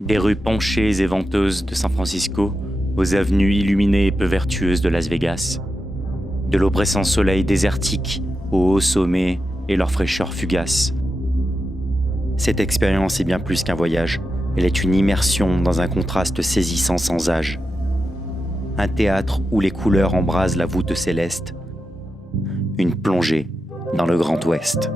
Des rues penchées et venteuses de San Francisco aux avenues illuminées et peu vertueuses de Las Vegas. De l'oppressant soleil désertique aux hauts sommets et leur fraîcheur fugace. Cette expérience est bien plus qu'un voyage. Elle est une immersion dans un contraste saisissant sans âge. Un théâtre où les couleurs embrasent la voûte céleste. Une plongée dans le Grand Ouest.